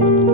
thank mm -hmm. you